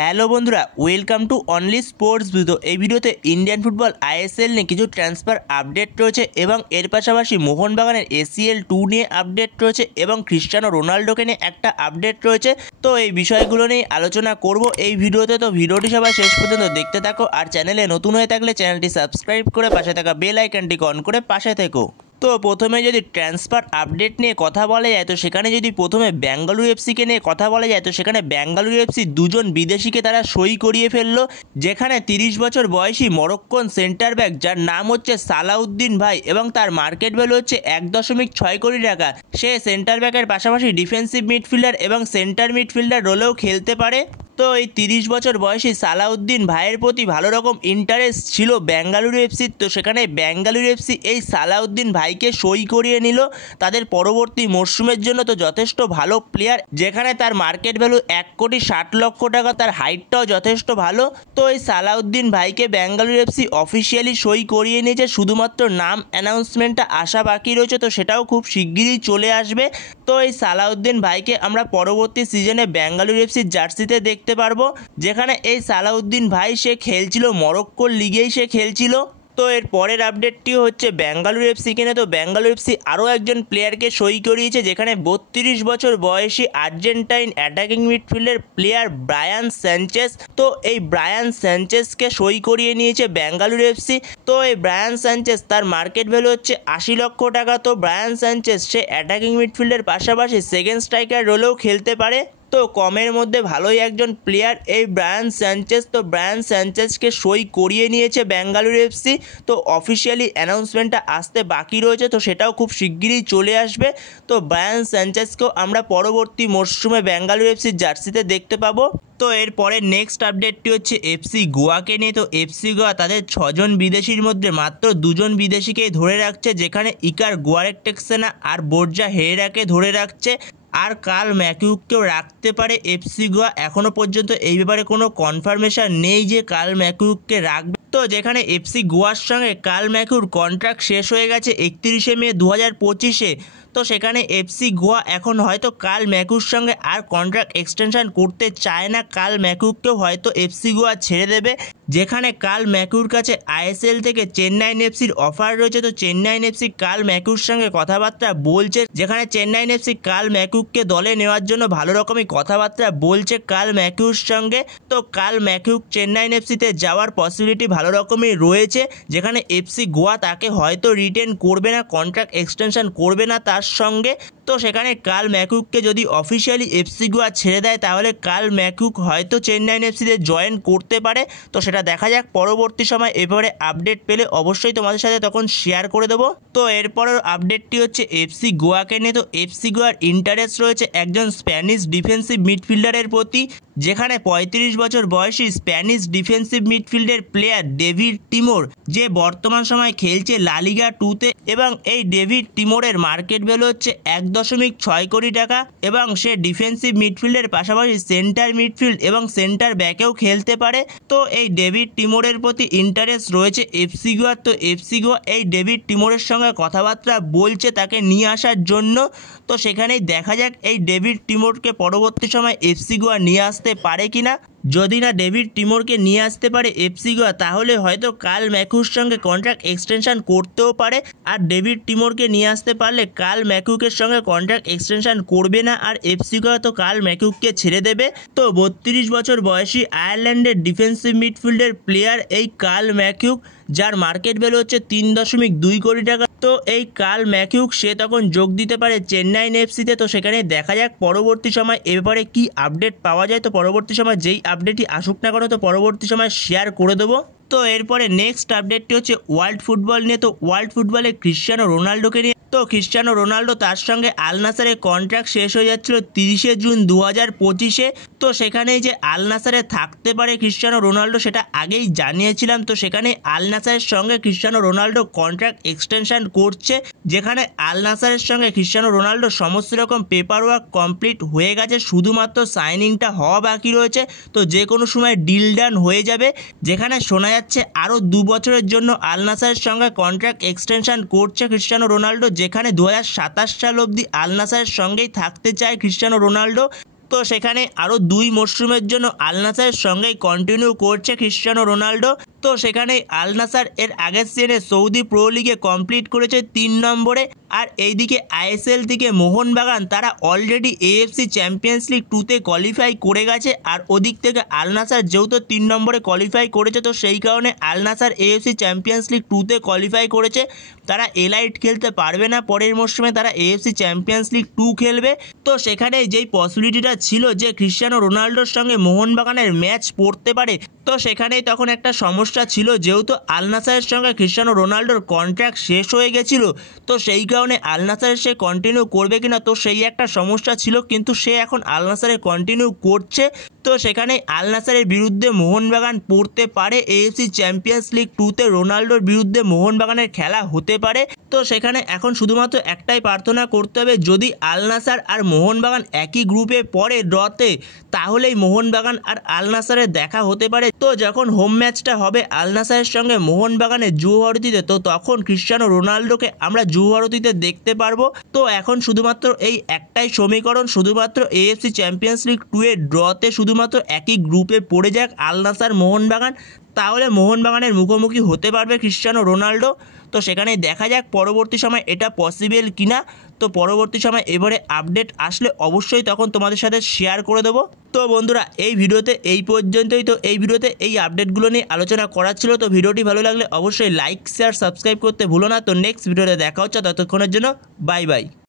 Hello বন্ধুরা, welcome to only sports video. এই ভিডিওতে ইন্ডিয়ান ফুটবল আইএসএল নিয়ে কিছু ট্রান্সফার আপডেট রয়েছে এবং এর পাশাপাশি মোহনবাগানের এসিএল 2 নিয়ে আপডেট রয়েছে এবং ক্রিস্টিয়ানো রোনাল্ডোকে নিয়ে একটা আপডেট রয়েছে। তো এই বিষয়গুলো নিয়ে আলোচনা করব এই ভিডিওতে। তো ভিডিওটি সবাই শেষ পর্যন্ত দেখতে থাকো, আর চ্যানেলে নতুন হয়ে থাকলে চ্যানেলটি সাবস্ক্রাইব করে পাশে থাকা বেল আইকনটি অন করে পাশে থেকো। তো প্রথমে যদি ট্রান্সফার আপডেট নিয়ে কথা বলা যায়, তো সেখানে যদি প্রথমে বেঙ্গালুরু এফসিকে নিয়ে কথা বলা যায়, তো সেখানে বেঙ্গালুরু এফসি দুজন বিদেশিকে তারা সই করিয়ে ফেললো। যেখানে 30 বছর বয়সী মরক্কোন সেন্টার ব্যাক যার নাম হচ্ছে সালাউদ্দিন ভাই এবং তার মার্কেট ভ্যালু হচ্ছে 1.6 কোটি টাকা। সে সেন্টার ব্যাকের পাশাপাশি ডিফেন্সিভ মিডফিল্ডার এবং সেন্টার মিডফিল্ডার রোলেও খেলতে পারে। তো এই 30 বছর বয়সী সালাউদ্দিন ভাইয়ের প্রতি ভালো রকম ইন্টারেস্ট ছিল বেঙ্গালুরু এফসির। তো সেখানে বেঙ্গালুরু এফসি এই সালাউদ্দিন ভাইকে সই করিয়ে নিল তাদের পরবর্তী মরশুমের জন্য। তো যথেষ্ট ভালো প্লেয়ার, যেখানে তার মার্কেট ভ্যালু 1,60,00,000 টাকা, তার হাইটটাও যথেষ্ট ভালো। তো এই সালাউদ্দিন ভাইকে বেঙ্গালুরু এফসি অফিসিয়ালি সই করিয়ে নিয়েছে, শুধুমাত্র নাম অ্যানাউন্সমেন্টটা আসা বাকি রয়েছে। তো সেটাও খুব শিগগিরই চলে আসবে। তো এই সালাউদ্দিন ভাইকে আমরা পরবর্তী সিজনে বেঙ্গালুরু এফসির জার্সিতে দেখতে পারবো, যেখানে এই সালাউদ্দিন ভাই সে খেলছিল মরক্কোর লিগেই সে খেলছিল। তো এর পরের আপডেটটি হচ্ছে বেঙ্গালুরু এফসি কিনে। তো বেঙ্গালুরু এফসি আরও একজন প্লেয়ারকে সই করিয়েছে, যেখানে 32 বছর বয়সী Argentine attacking মিডফিল্ডের player Brian Sanchez. তো এই ব্রায়ান স্যানচেজকে সই করিয়ে নিয়েছে বেঙ্গালুরু এফসি। তো এই ব্রায়ান স্যানচেজ তার মার্কেট ভ্যালু হচ্ছে 80 লক্ষ টাকা। তো ব্রায়ান স্যানচেজ সে অ্যাটাকিং মিডফিল্ডের পাশাপাশি সেকেন্ড স্ট্রাইকার রোলেও খেলতে পারে। তো কমের মধ্যে ভালোই একজন প্লেয়ার এই ব্রায়ান স্যানচেজ। তো ব্রায়ান স্যানচেজকে সই করিয়ে নিয়েছে বেঙ্গালুরু এফসি। তো অফিসিয়ালি অ্যানাউন্সমেন্টটা আসতে বাকি রয়েছে, তো সেটাও খুব শিগগিরই চলে আসবে। তো ব্রায়ান স্যানচেজকেও আমরা পরবর্তী মরশুমে বেঙ্গালুরু এফসির জার্সিতে দেখতে পাবো। তো এরপরে নেক্সট আপডেটটি হচ্ছে এফসি গোয়াকে নিয়ে। তো এফসি গোয়া তাদের 6 জন বিদেশির মধ্যে মাত্র 2 জন বিদেশিকেই ধরে রাখছে, যেখানে ইকার গোয়ারেকটেক্সেনা আর বোর্জা হেরেরাকে ধরে রাখছে, আর কার্ল ম্যাকিউককেও রাখতে পারে এফসি গোয়া। এখনও পর্যন্ত এই ব্যাপারে কোনো কনফার্মেশন নেই যে কার্ল ম্যাকিউককে রাখবে। তো যেখানে এফসি গোয়ার সঙ্গে কার্ল ম্যাকিউর কন্ট্রাক্ট শেষ হয়ে গেছে 31শে মে 2025-এ। তো সেখানে এফসি গোয়া এখন হয়তো কার্ল ম্যাকিউর সঙ্গে আর কন্ট্রাক্ট এক্সটেনশন করতে চায় না। কার্ল ম্যাকিউরকেও হয়তো এফসি গোয়া ছেড়ে দেবে, যেখানে কার্ল ম্যাকিউর কাছে আইএসএল থেকে চেন্নাইন এফসির অফার রয়েছে। তো চেন্নাইন এফসি কার্ল ম্যাকিউর সঙ্গে কথাবার্তা বলছে, যেখানে চেন্নাইন এফসি কার্ল ম্যাকিউরকে দলে নেওয়ার জন্য ভালো রকমই কথাবার্তা বলছে কার্ল ম্যাকিউর সঙ্গে। তো কার্ল ম্যাকিউর চেন্নাইন এফসিতে যাওয়ার পসিবিলিটি ভালো রকমই রয়েছে, যেখানে এফসি গোয়া তাকে হয়তো রিটেন করবে না, কন্ট্রাক্ট এক্সটেনশন করবে না তার সঙ্গে। তো সেখানে কার্ল ম্যাকিউরকে যদি অফিসিয়ালি এফসি গোয়া ছেড়ে দেয়, তাহলে কার্ল ম্যাকিউর হয়তো চেন্নাইন এফসিতে জয়েন করতে পারে। তো সেটা দেখা যাক পরবর্তী সময়। এবারে আপডেট পেলে অবশ্যই তোমাদের সাথে তখন শেয়ার করে দেবো। তো এরপরের আপডেটটি হচ্ছে এফসি গোয়াকে নিয়ে। তো এফসি গোয়ার ইন্টারেস্ট রয়েছে একজন স্প্যানিশ ডিফেন্সিভ মিডফিল্ডারের প্রতি, যেখানে 35 বছর বয়সী স্প্যানিশ ডিফেন্সিভ মিডফিল্ডের প্লেয়ার ডেভিড টিমোর, যে বর্তমান সময় খেলছে লা লিগা 2-তে, এবং এই ডেভিড টিমোরের মার্কেট ভ্যালু হচ্ছে 1.6 কোটি টাকা এবং সে ডিফেন্সিভ মিডফিল্ডের পাশাপাশি সেন্টার মিডফিল্ড এবং সেন্টার ব্যাকেও খেলতে পারে। তো এই ডেভিড টিমোরের প্রতি ইন্টারেস্ট রয়েছে এফসি গোয়ার। তো এফসি গোয়া এই ডেভিড টিমোরের সঙ্গে কথাবার্তা বলছে তাকে নিয়ে আসার জন্য। তো সেখানেই দেখা যাক এই ডেভিড টিমোরকে পরবর্তী সময় এফসি গোয়া নিয়ে আসতে পারে কিনা। যদি না ডেভিড টিমোরকে নিয়ে আসতে পারে এফসি গোয়া, তাহলে হয়তো কার্ল ম্যাকিউর সঙ্গে কন্ট্রাক্ট এক্সটেনশন করতেও পারে। আর ডেভিড টিমোরকে নিয়ে আসতে পারলে কার্ল ম্যাকিউকের সঙ্গে কন্ট্রাক্ট এক্সটেনশন করবে না, আর এফসি গোয়া তো কার্ল ম্যাকিউককে ছেড়ে দেবে। তো 32 বছর বয়সী আয়ারল্যান্ডের ডিফেন্সিভ মিডফিল্ডের প্লেয়ার এই কার্ল ম্যাকিউক, যার মার্কেট ভ্যালু হচ্ছে 3.2 কোটি টাকা। তো এই কার্ল ম্যাকিউক সে তখন যোগ দিতে পারে চেন্নাইন এফসিতে। তো সেখানে দেখা যাক পরবর্তী সময় এ ব্যাপারে কি আপডেট পাওয়া যায়। তো পরবর্তী সময় যেই আপডেটই আসুক না কেন, তো পরবর্তী সময় শেয়ার করে দেবো। তো এরপরে নেক্সট আপডেটটি হচ্ছে ওয়ার্ল্ড ফুটবল নিয়ে। তো ওয়ার্ল্ড ফুটবলে ক্রিস্টিয়ানো রোনাল্ডোকে নিয়ে। তো ক্রিস্টিয়ানো রোনাল্ডো তার সঙ্গে আল নাসারের কন্ট্রাক্ট শেষ হয়ে যাচ্ছিল 30শে জুন 2025-এ। তো সেখানে যে আল নাসারে থাকতে পারে ক্রিস্টিয়ানো রোনাল্ডো, সেটা আগেই জানিয়েছিলাম। তো সেখানে আল নাসারের সঙ্গে ক্রিস্টিয়ানো রোনাল্ডো কন্ট্রাক্ট এক্সটেনশন করছে, যেখানে আল নাসারের সঙ্গে ক্রিস্টিয়ানো রোনাল্ডো সমস্ত রকম পেপার ওয়ার্ক কমপ্লিট হয়ে গেছে, শুধুমাত্র সাইনিংটা হওয়া বাকি রয়েছে। তো যে কোনো সময় ডিল ডান হয়ে যাবে, যেখানে শোনা যাচ্ছে আরও 2 বছরের জন্য আল নাসারের সঙ্গে কন্ট্রাক্ট এক্সটেনশন করছে ক্রিস্টিয়ানো রোনাল্ডো, যেখানে 2027 সাল অবধি আল নাসারের সঙ্গেই থাকতে চায় ক্রিস্টিয়ানো রোনাল্ডো। তো সেখানে আরও 2 মরশুমের জন্য আল নাসরের সঙ্গেই কন্টিনিউ করছে ক্রিস্টিয়ানো রোনাল্ডো। তো সেখানে আল নাসর এর আগের সিজনে সৌদি প্রো লিগে কমপ্লিট করেছে 3 নম্বরে। আর এইদিকে আইএসএল থেকে মোহনবাগান তারা অলরেডি এএফসি চ্যাম্পিয়ন্স লিগ 2তে কোয়ালিফাই করে গেছে। আর ওদিক থেকে আল নাসর যেহেতু 3 নম্বরে কোয়ালিফাই করেছে, তো সেই কারণে আল নাসর এএফসি চ্যাম্পিয়ন্স লিগ 2তে কোয়ালিফাই করেছে। তারা এলাইট খেলতে পারবে না, পরের মরশুমে তারা এএফসি চ্যাম্পিয়ন্স লিগ 2 খেলবে। তো সেখানে যেই পসিবিলিটিটা ছিল যে ক্রিস্টিয়ানো রোনাল্ডোর সঙ্গে মোহনবাগানের ম্যাচ পড়তে পারে, তো সেখানেই তখন একটা সমস্যা ছিল, যেহেতু আল নাসরের সঙ্গে ক্রিস্টিয়ানো রোনাল্ডোর কন্ট্রাক্ট শেষ হয়ে গেছিলো। তো সেই কারণে আল নাসরে সে কন্টিনিউ করবে কিনা, তো সেই একটা সমস্যা ছিল। কিন্তু সে এখন আল নাসরে কন্টিনিউ করছে। তো সেখানে আল নাসরের বিরুদ্ধে মোহনবাগান পড়তে পারে। এএফসি চ্যাম্পিয়ন্স লিগ 2তে রোনাল্ডোর বিরুদ্ধে মোহনবাগানের খেলা হতে পারে। তো সেখানে এখন শুধুমাত্র একটাই প্রার্থনা করতে হবে, যদি আল নাসর আর মোহনবাগান একই গ্রুপে পড়ে ড্রতে, তাহলেই মোহনবাগান আর আল নাসরের দেখা হতে পারে। তো যখন হোম ম্যাচটা হবে আল নাসরের সঙ্গে মোহনবাগানের যুবভারতীতে, তো তখন ক্রিস্টিয়ানো রোনাল্ডোকে আমরা যুবভারতীতে দেখতে পারবো। তো এখন শুধুমাত্র এই একটাই সমীকরণ, শুধুমাত্র এএফসি চ্যাম্পিয়ন্স লিগ 2 এর ড্রতে শুধুমাত্র একই গ্রুপে পড়ে যাক আল নাসর মোহনবাগান, তাহলে মোহনবাগানের মুখোমুখি হতে পারবে ক্রিস্টিয়ানো রোনাল্ডো। তো সেখানে দেখা যাক পরবর্তী সময় এটা পসিবল কিনা। তো পরবর্তী সময় এবারে আপডেট আসলে অবশ্যই তখন তোমাদের সাথে শেয়ার করে দেবো। তো বন্ধুরা এই ভিডিওতে এই পর্যন্তই। তো এই ভিডিওতে এই আপডেটগুলো নিয়ে আলোচনা করার ছিল। তো ভিডিওটি ভালো লাগলে অবশ্যই লাইক শেয়ার সাবস্ক্রাইব করতে ভুলো না। তো নেক্সট ভিডিওতে দেখা হচ্ছে, ততক্ষণের জন্য বাই বাই।